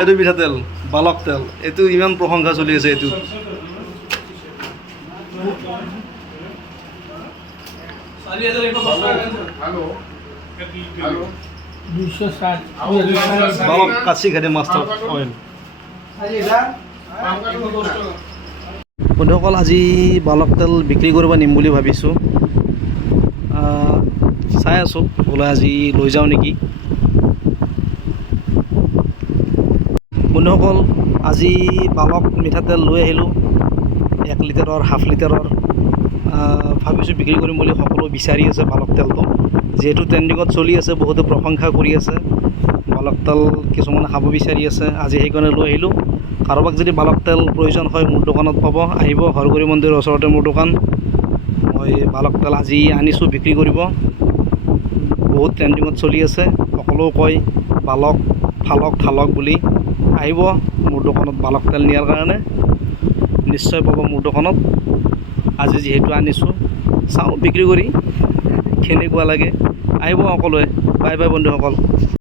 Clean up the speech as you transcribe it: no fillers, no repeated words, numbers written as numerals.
এইটো মিঠাতেল বালক তেল, এইটো ইমান প্ৰশংসা চলি আছে। এইটো বালক কাচি ঘাটি মাষ্টাৰ অইল। বন্ধুসকল, আজি বালক তেল বিক্ৰী কৰিব নিম বুলি ভাবিছোঁ। চাই আছোঁ ওলাই আজি লৈ যাওঁ নেকি। বন্ধুসকল, আজি বালক মিঠাতেল লৈ আহিলোঁ 1 লিটাৰৰ, হাফ লিটাৰৰ। ভাবিছোঁ বিক্ৰী কৰিম বুলি। সকলো বিচাৰি আছে বালক তেলটো, যিহেতু ট্ৰেণ্ডিঙত চলি আছে, বহুতে প্ৰশংসা কৰি আছে। বালক তেল কিছুমানে খাব বিচাৰি আছে, আজি সেইকাৰণে লৈ আহিলোঁ। কাৰোবাক যদি বালক তেল প্ৰয়োজন হয় মোৰ দোকানত পাব, আহিব। হৰগুৰি মন্দিৰৰ ওচৰতে মোৰ দোকান। মই বালক তেল আজি আনিছোঁ বিক্ৰী কৰিব। বহুত ট্ৰেণ্ডিঙত চলি আছে, সকলোৱে কয় বালক, ফালক, থালক বুলি। আহিব মোৰ দোকানত বালক তেল নিয়াৰ কাৰণে, নিশ্চয় পাব মোৰ দোকানত। আজি যিহেতু আনিছোঁ, চাওঁ বিক্ৰী কৰি কেনেকুৱা লাগে। আহিব সকলোৱে। বাই বাই বন্ধুসকল।